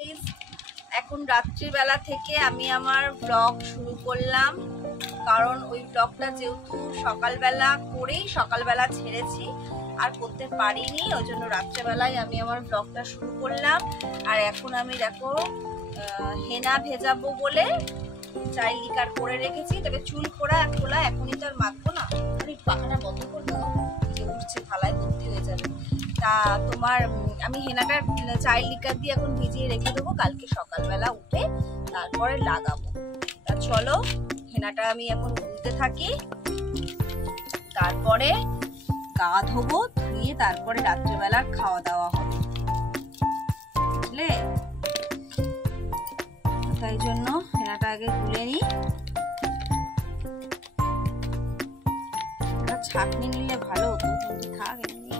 Guys, এখন রাত্রিবেলা থেকে আমি আমার ব্লগ শুরু করলাম, কারণ ওই ব্লগটা যেহেতু সকালবেলা ছেড়েছি আর করতে পারিনি, ওই জন্য রাত্রেবেলায় আমি আমার ব্লগটা শুরু করলাম। আর এখন আমি দেখো হেনা ভেজাবো বলে চাইল্ড লিকার করে রেখেছি, তবে চুল খোলা এখনই তো আর মাখবো না, পাখাটা বন্ধ করবো, উঠছে থালায় ভর্তি হয়ে যাবে। তা তোমার আমি হেনাটা চাইল্ড লিকার দিয়ে এখন ভিজিয়ে রেখে দেবো, কালকে সকালবেলা উঠে তারপরে লাগাবো। তা চলো হেনাটা আমি এখন ধুতে থাকি, তারপরে গা ধোবো, ধুয়ে তারপরে রাত্রেবেলার খাওয়া দাওয়া হবে, বুঝলে? তাই জন্য হেনাটা আগে তুলে নিই। ছাঁকনি নিলে ভালো হতো, থাক এমনি।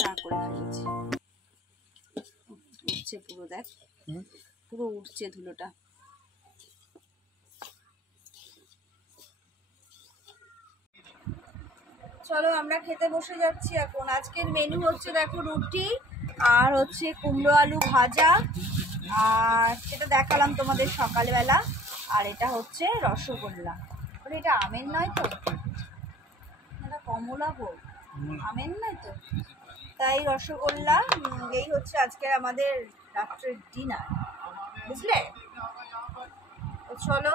চা করে ফেলেছি, উঠছে পুরো, দেখ পুরো উঠছে ধুলোটা। চলো আমরা খেতে বসে যাচ্ছি এখন। আজকের মেনু হচ্ছে দেখো রুটি আর হচ্ছে কুমড়ো আলু ভাজা, আর সেটা দেখালাম তোমাদের সকালবেলা। আর এটা হচ্ছে রসগোল্লা, এটা আমের নয় তো, এটা কমলা ভোগ, আমের নয় তো, তাই রসগোল্লা। এই হচ্ছে আজকের আমাদের রাত্রের ডিনার, বুঝলে? তো চলো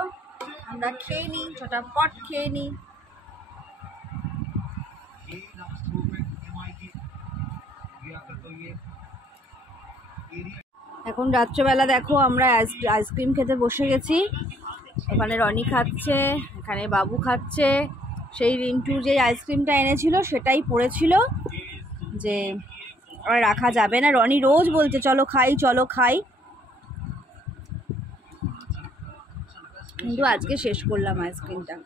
আমরা খেয়ে নিই, ঝটাপট খেয়ে নিই। এখন রাত্রেবেলা দেখো আমরা আইসক্রিম খেতে বসে গেছি। ওখানে রনি খাচ্ছে, এখানে বাবু খাচ্ছে। সেই রিন্টু যে আইসক্রিমটা এনেছিল সেটাই পড়েছিল, যে আর রাখা যাবে না। রনি রোজ বলছে চলো খাই চলো খাই, কিন্তু আজকে শেষ করলাম আইসক্রিমটা।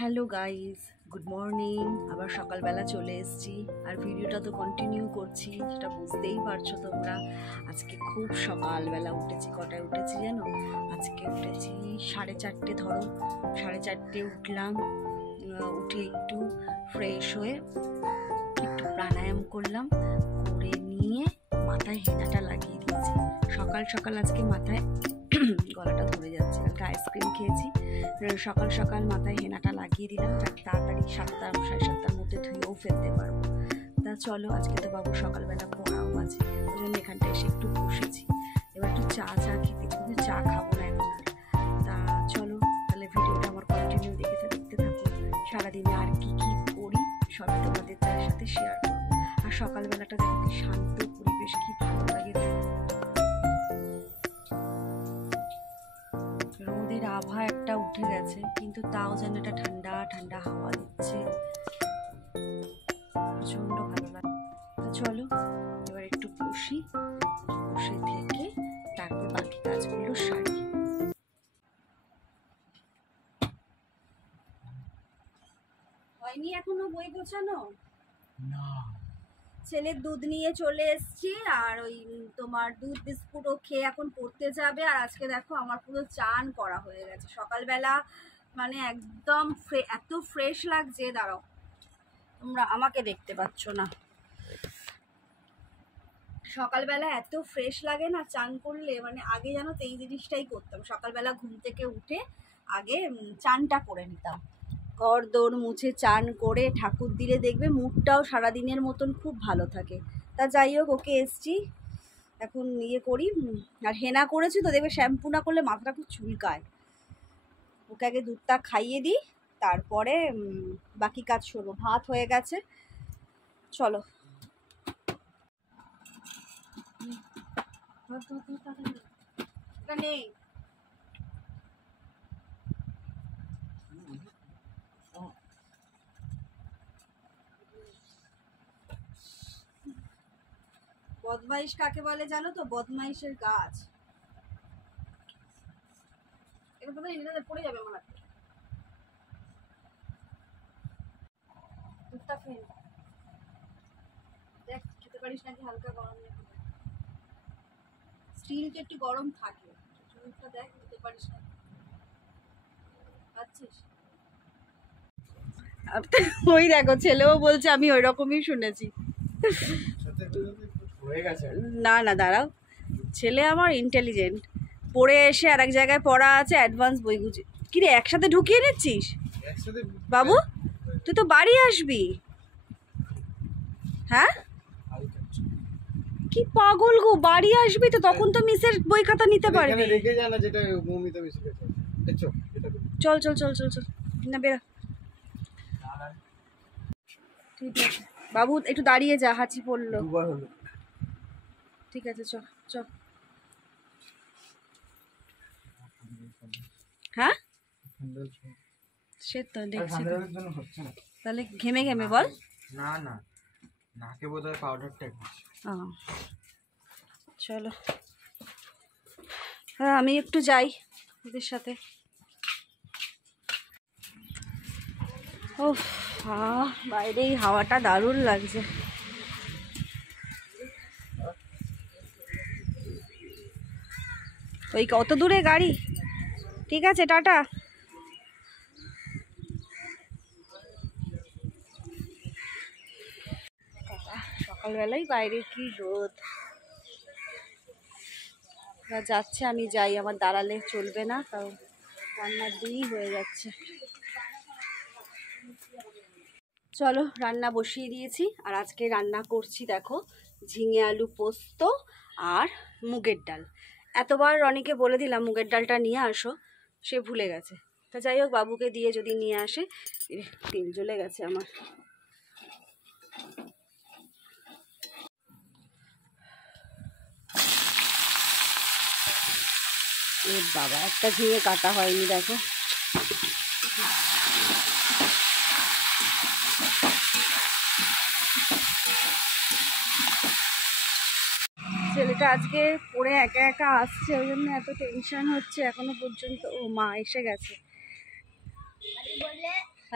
Hello guys, good morning. আবার সকালবেলা চলে এসেছি, আর ভিডিওটা তো কন্টিনিউ করছি, সেটা বুঝতেই পারছো তোমরা। আজকে খুব সকালবেলা উঠেছি। কটায় উঠেছি জানো? আজকে উঠেছি 4:30, ধরো 4:30 উঠলাম। উঠে একটু ফ্রেশ হয়ে একটু প্রাণায়াম করলাম, করে নিয়ে মাথায় হেনাটা লাগিয়ে দিয়েছি। সকাল সকাল আজকে মাথায় গলাটা ধরে যাচ্ছে, একটা আইসক্রিম খেয়েছি, সকাল সকাল মাথায় হেনাটা লাগিয়ে দিলাম, যাতে তাড়াতাড়ি 7টা 7:30টার মধ্যে ধুয়েও ফেলতে পারবো। তা চলো, আজকে তো বাবু সকালবেলা পড়াও আছে, ওই জন্য এখানটা এসে একটু বসেছি। এবার একটু চা খেতে, কিন্তু চা খাবো না এখন আর। তা চলো তাহলে ভিডিওটা আমার কন্টিনিউ দেখতে থাকো। সারাদিনে আর কি কি করি সবই তোমাদের তার সাথে শেয়ার করবো। আর সকালবেলাটা দেখো কি শান্ত পরিবেশ, কি ভালো লাগে। রোদের আভা একটা উঠে গেছে, কিন্তু তাও যেন এটা ঠান্ডা ঠান্ডা হাওয়া দিচ্ছে, প্রচন্ড ভালো লাগে। চলো এবার একটু বসে থেকে তারপর বাকি কাজগুলো সারি। হয়নি এখনো বই গোছানো? না, ছেলের দুধ নিয়ে চলে এসেছি, আর ওই তোমার দুধ বিস্কুটও খেয়ে এখন পড়তে যাবে। আর আজকে দেখো আমার পুরো চান করা হয়ে গেছে সকালবেলা, মানে একদম এত ফ্রেশ লাগছে। দাঁড়াও, তোমরা আমাকে দেখতে পাচ্ছ না, সকালবেলা এত ফ্রেশ লাগে না চান করলে। মানে আগে জানো তো এই জিনিসটাই করতাম, সকালবেলা ঘুম থেকে উঠে আগে চানটা করে নিতাম, ঘর দৌড় মুছে চান করে ঠাকুর দিলে দেখবে মুডটাও সারাদিনের মতন খুব ভালো থাকে। তা যাই হোক, ওকে এসছি এখন ইয়ে করি। আর হেনা করেছি তো, দেখবে শ্যাম্পু না করলে মাথাটা খুব চুলকায়। ওকে আগে দুধটা খাইয়ে দিই, তারপরে বাকি কাজ করবো। ভাত হয়ে গেছে, চলো। নেই বদমাইশ কাকে বলে জানো তো? বদমাইশের গাছ। এটা তো ইংরেজিতে পড়ে যাবে আমার হাতে। দুধটা ফেল। দেখ খেতে পারিস নাকি হালকা গরম নাকি। স্টিলটা একটু গরম থাকে। দুধটা দেখ খেতে পারিস নাকি। পাচ্ছিস? ওই দেখো ছেলেও বলছে, আমি ওই রকমই শুনেছি। না না দাঁড়াও, ছেলে আমার ইন্টেলিজেন্ট। পড়ে এসে আর এক জায়গায় পড়া আছে, অ্যাডভান্স বই গুছি। কি রে একসাথে ঢুকিয়ে নিচ্ছিস বাবু? তুই তো বাড়ি আসবি। হ্যাঁ কি পাগল গো, বাড়ি আসবি তো তখন তো মিসের বই খাতা নিতে পারবি। চল চল চল চল চল না বেরা। ঠিক আছে বাবু, একটু দাঁড়িয়ে যা, হাঁচি পড়লো। ঠিক আছে চল চল। হ্যাঁ সে তো দেখছি। তাহলে ঘেমে ঘেমে বল। না না, নাকে বোধহয় পাউডারটা চলো হ্যাঁ আমি একটু যাই ওদের সাথে। ও বাইরে এই হাওয়াটা দারুণ লাগছে। ওই কত দূরে গাড়ি? ঠিক আছে টাটা। সকালবেলায় বাইরে কি রোদ। যাচ্ছে, আমি যাই, আমার দাঁড়ালে চলবে না, কারণ রান্নার দেরি হয়ে যাচ্ছে। চলো রান্না বসিয়ে দিয়েছি, আর আজকে রান্না করছি দেখো ঝিঙে আলু পোস্ত আর মুগের ডাল। এতবার রনিকে বলে দিলাম মুগের ডালটা নিয়ে আসো, সে ভুলে গেছে। তা যাই হোক বাবুকে দিয়ে যদি নিয়ে আসে। তেল জ্বলে গেছে আমার। এ বাবা, একটা ঝিঙে কাটা হয়নি দেখো। ছেলেটা আজকে পড়ে একা একা আসছে, ওই জন্য এত টেনশন হচ্ছে এখনো পর্যন্ত। ও মা এসে গেছে।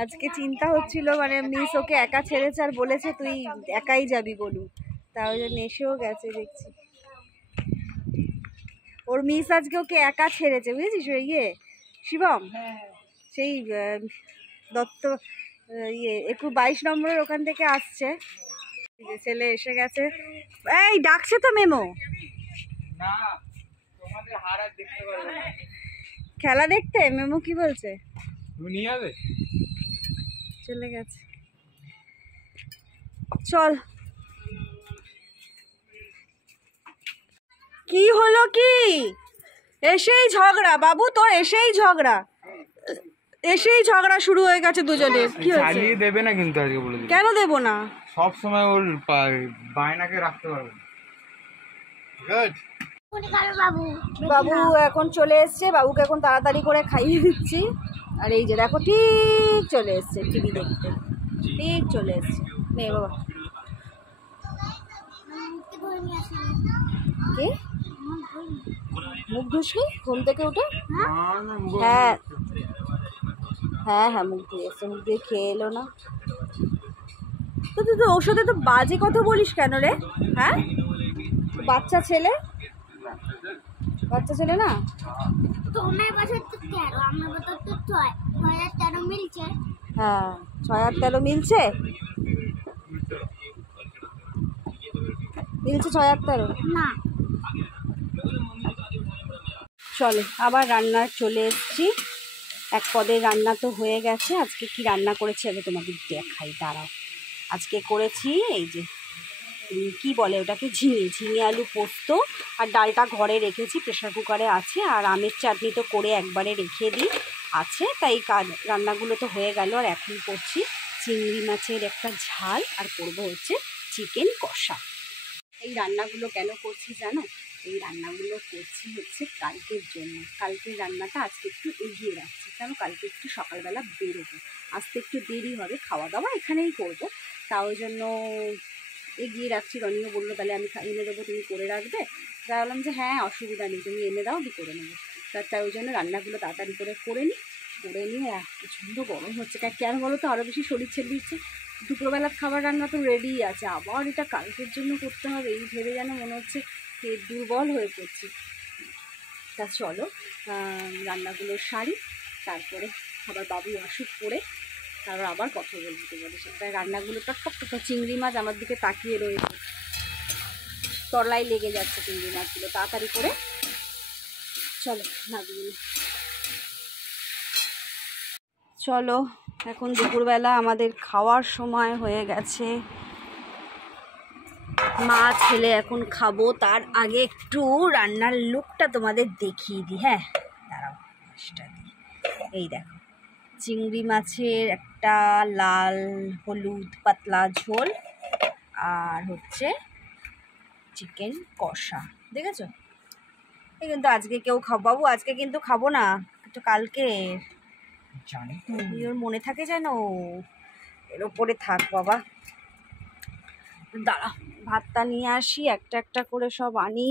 আজকে চিন্তা হচ্ছিল, মানে মিস ওকে একা ছেড়েছে আর বলেছে তুই একাই যাবি বলু, তা ওই জন্য এসেও গেছে দেখছি। ওর মিস আজকে ওকে একা ছেড়েছে বুঝেছিস, ওই শিবম সেই দত্ত 22 নম্বরের ওখান থেকে আসছে। ছেলে এসে গেছে। এই ডাকছে তো মেমো। খেলা দেখতে মেমো কি বলছে? চলে গেছে। চল। কি হলো কি? এসেই ঝগড়া বাবু, তোর এসেই ঝগড়া, এসেই ঝগড়া শুরু হয়ে গেছে দুজনের। কি হয়েছে? চালিয়ে দেবে না কিন্তু আজকে বলে দিই। কেন দেব না? সব সময় ওর বায়নাকে রাখতে পারবে। বাবু এখন চলে এসছে, বাবুকে এখন তাড়াতাড়ি করে খাইয়ে দিচ্ছি। আর এই যে দেখো ঠিক চলে এসছে টিভি দেখতে, ঠিক চলে এসছে। নে বাবা। কে মুখ ধুসনি ঘুম থেকে উঠে? হ্যাঁ হ্যাঁ হ্যাঁ মুখ ধুয়ে এসছে, মুখ দিয়ে খেয়ে এলো না তো। তুই তো ওর সাথে তো বাজে কথা বলিস কেন রে? হ্যাঁ বাচ্চা ছেলে, বাচ্চা ছেলে না। তোমার বছর তো 13, আমার বছর তো 6, 13 মিলছে। হ্যাঁ 6 আর 13 মিলছে, মিলছে 6 আর 13 না। চলে আবার রান্না চলে এসেছি। এক পদের রান্না তো হয়ে গেছে। আজকে কি রান্না করেছি আগে তোমাদের দেখাই, দাঁড়াও। আজকে করেছি এই যে কি বলে ওটাকে, ঝিঙে আলু পোস্ত, আর ডালটা ঘরে রেখেছি, প্রেশার কুকারে আছে। আর আমের চাটনি তো করে একবারে রেখে দিই আছে, তাই রান্নাগুলো তো হয়ে গেল। আর এখন করছি চিংড়ি মাছের একটা ঝাল, আর করবো হচ্ছে চিকেন কষা। এই রান্নাগুলো কেন করছি জানো? এই রান্নাগুলো করছি হচ্ছে কালকের জন্য। কালকের রান্নাটা আজকে একটু এগিয়ে রাখছি, কারণ কালকে একটু সকালবেলা বেরোবো, আসতে একটু দেরি হবে, খাওয়া দাওয়া এখানেই করবো। তা ওই জন্য এগিয়ে রাখছি। রনিও বললো তাহলে আমি এনে দেবো, তুমি করে রাখবে। তাই বললাম যে হ্যাঁ অসুবিধা নেই, তুমি এনে দাও, আমি করে নেবো। তাই ওই জন্য রান্নাগুলো তাড়াতাড়ি করে নিই। করে নিয়ে প্রচণ্ড গরম হচ্ছে, কেন বলো তো আরও বেশি শরীর ছেড়ে দিচ্ছে। দুপুরবেলার খাবার রান্না তো রেডিই আছে, আবার এটা কালকের জন্য করতে হবে, এই ভেবে যেন মনে হচ্ছে দুর্বল হয়ে পড়ছি। তা চলো রান্নাগুলো সারি, তারপরে আবার বাবু আসুক করে তারপর আবার কথা বলবো তোমাদের সাথে। রান্নাগুলো টকটক চিংড়ি মাছ আমার দিকে তাকিয়ে রয়েছে, তলায় লেগে যাচ্ছে চিংড়ি মাছগুলো, তাড়াতাড়ি করে চলো নামিয়ে। চলো এখন দুপুরবেলা আমাদের খাওয়ার সময় হয়ে গেছে। মা ছেলে এখন খাবো, তার আগে একটু রান্নার লুকটা তোমাদের দেখিয়ে দিই। হ্যাঁ দাঁড়াও, এই দেখো চিংড়ি মাছের একটা লাল হলুদ পাতলা ঝোল, আর হচ্ছে চিকেন কষা, দেখেছো? এই কিন্তু আজকে কেউ বাবু আজকে কিন্তু খাবো না, একটু কালকে জানি ওর মনে থাকে যেন, এর ওপরে থাক বাবা। দাঁড়া ভাতটা নিয়ে আসি, একটা একটা করে সব আনি।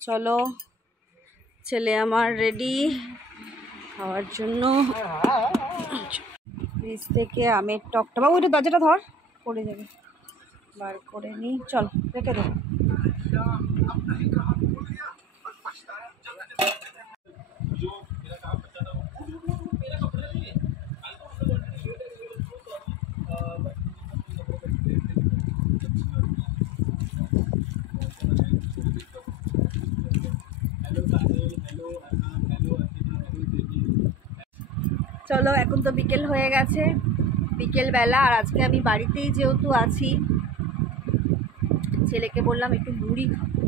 চলো ছেলে আমার রেডি খাওয়ার জন্য। ফ্রিজ থেকে আমের টকটা, বাবু ওইটা দরজাটা ধর, পড়ে যাবে, বার করে নিই। চল রেখে দেবো। চলো এখন তো বিকেল হয়ে গেছে, বিকেলবেলা, আর আজকে আমি বাড়িতেই যেহেতু আছি, ছেলেকে বললাম একটু মুড়ি খাবো।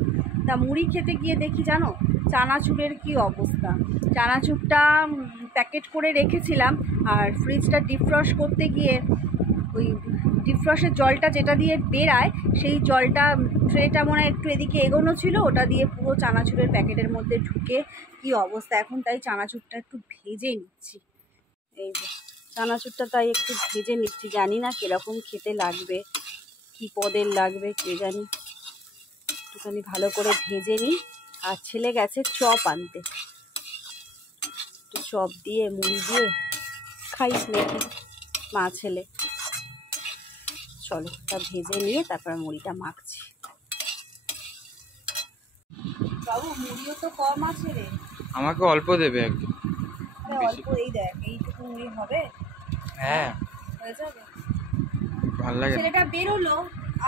তা মুড়ি খেতে গিয়ে দেখি জানো চানাচুরের কি অবস্থা। চানাচুরটা প্যাকেট করে রেখেছিলাম, আর ফ্রিজটা ডিফ্রস্ট করতে গিয়ে ওই ডিফ্রস্টের জলটা যেটা দিয়ে বেরায় সেই জলটা ট্রেটা মনে হয় একটু এদিকে এগোনো ছিল, ওটা দিয়ে পুরো চানাচুরের প্যাকেটের মধ্যে ঢুকে কি অবস্থা। এখন তাই চানাচুরটা একটু ভেজে নিচ্ছি, এই যে চানাচুরটা তাই একটু ভেজে নিচ্ছি, জানি না কীরকম খেতে লাগবে, কী পদের লাগবে কে জানি, একটুখানি ভালো করে ভেজে নিই। আর ছেলে গেছে চপ আনতে, একটু চপ দিয়ে মুড়ি দিয়ে খাইস নাকি মা ছেলে। চলো তা ভেজে নিয়ে তারপর মুড়িটা মাখছি। বাবু মুড়িও তো কম আছে রে, আমাকে অল্প দেবে একদম। অল্প, এই দেখ এইটুকু মুড়ি হবে, হ্যাঁ হয়ে যাবে। ভালো লাগে। ছেলেটা বেরোলো,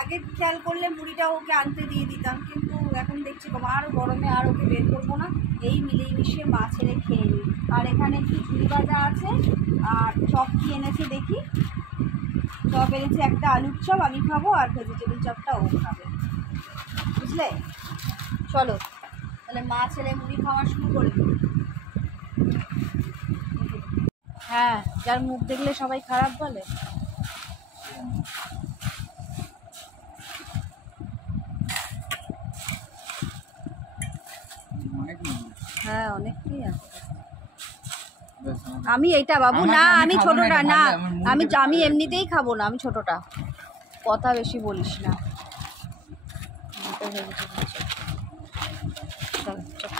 আগে খেয়াল করলে মুড়িটা ওকে আনতে দিয়ে দিতাম, কিন্তু এখন দেখছি বাবা আর গরমে আর ওকে বের করবো না, এই মিলিয়ে মিশিয়ে মা ছেলে খেয়ে নিই। আর এখানে একটু ঝুড়ি ভাজা আছে, আর চপ কি এনেছে দেখি, চপ এনেছে একটা আলুর চপ আমি খাবো, আর ভেজিটেবিল চপটা ও খাবে, বুঝলে? চলো তাহলে মা ছেলে মুড়ি খাওয়া শুরু করে দিই। হ্যাঁ, যার মুখ দেখলে সবাই খারাপ বলে। হ্যাঁ অনেকটাই আছে। আমি এইটা বাবু না, আমি ছোটটা না, আমি এমনিতেই খাবো না, আমি ছোটটা, কথা বেশি বলিস না।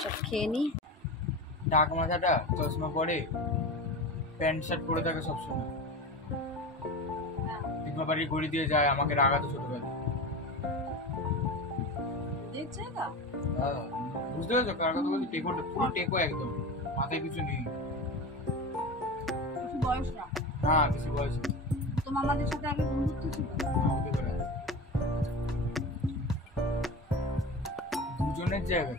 চপ খেয়ে নি। ডাক মাথাটা চশমা পরে প্যান্ট শার্ট পরে থাকে সবসময়, দীপা বাড়ি গড়ি দিয়ে যায়, আমাকে রাগাতো ছোটবেলা। বুঝতে পেরেছো কার কথা বলছি? টেকোটা পুরো টেকো একদম, মাথায় কিছু নেই। বয়স না, হ্যাঁ বেশি বয়স। তোমার আমাদের সাথে আগে বন্ধুত্ব ছিল? হতে পারে দুজনের জায়গা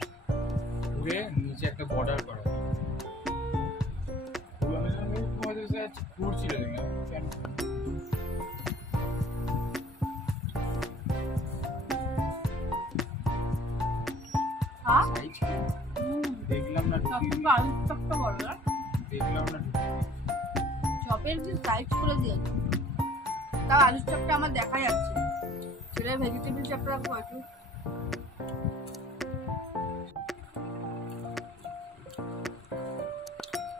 ঘুরে নিচে একটা বর্ডার করা ঘুরছিল দেখলাম না, দেখলাম না চপের যে সাইজ করে দিয়েছে, তাও আলুর চপটা আমার দেখা যাচ্ছে, ছেলের ভেজিটেবিল চপটা একটু।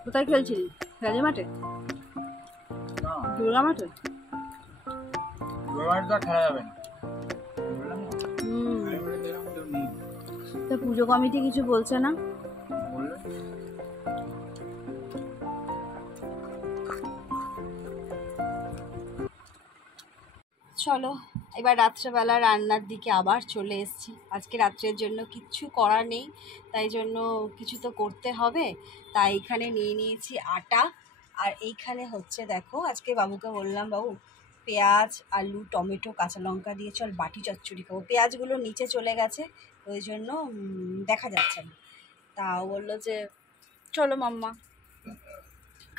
কোথায় খেলছিলি? রাজা মাঠে, দুর্গা মাঠে? রবিবার তো আর খেলা যাবে না বললাম না তো পুজো কমিটি কিছু বলছে না? বললো চলো এবার রাত্রেবেলা রান্নার দিকে আবার চলে এসেছি। আজকে রাত্রের জন্য কিচ্ছু করার নেই, তাই জন্য কিছু তো করতে হবে। তাই এখানে নিয়ে নিয়েছি আটা, আর এইখানে হচ্ছে দেখো, আজকে বাবুকে বললাম বাবু পেঁয়াজ আলু টমেটো কাঁচা লঙ্কা দিয়ে চল বাটি চচ্চড়ি খাবো। পেঁয়াজগুলো নিচে চলে গেছে, ওই জন্য দেখা যাচ্ছে না। তা ও বললো যে চলো মাম্মা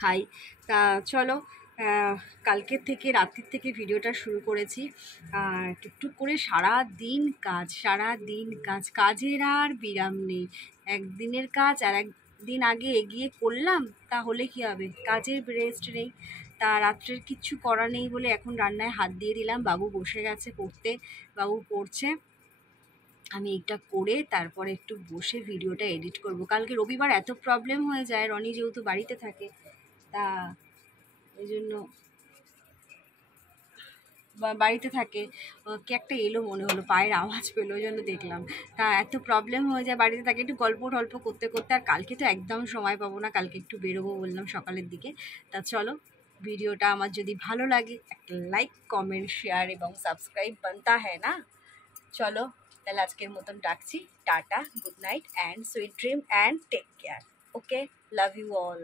খাই। তা চলো, কালকের থেকে রাত্রির থেকে ভিডিওটা শুরু করেছি। টুকটুক করে সারা দিন কাজ, কাজের আর বিরাম নেই। একদিনের কাজ আর একদিন আগে এগিয়ে করলাম, তাহলে কি হবে, কাজের রেস্ট নেই। তা রাত্রের কিচ্ছু করা নেই বলে এখন রান্নায় হাত দিয়ে দিলাম। বাবু বসে গেছে পড়তে, বাবু পড়ছে, আমি এটা করে তারপরে একটু বসে ভিডিওটা এডিট করব। কালকে রবিবার এত প্রবলেম হয়ে যায়, রনি যেহেতু বাড়িতে থাকে, তা এই জন্য বাড়িতে থাকে। কি একটা এলো মনে হলো, পায়ের আওয়াজ পেলো, ওই জন্য দেখলাম। তা এত প্রবলেম হয়ে যায়, বাড়িতে থাকে, একটু গল্প টল্প করতে করতে। আর কালকে তো একদম সময় পাবো না, কালকে একটু বেরোবো বললাম সকালের দিকে। তা চলো, ভিডিওটা আমার যদি ভালো লাগে একটা লাইক কমেন্ট শেয়ার এবং সাবস্ক্রাইব বানতা হ্যায় না। চলো তাহলে আজকের মতন ডাকছি, tata, good night and sweet dream and take care. Okay, love you all.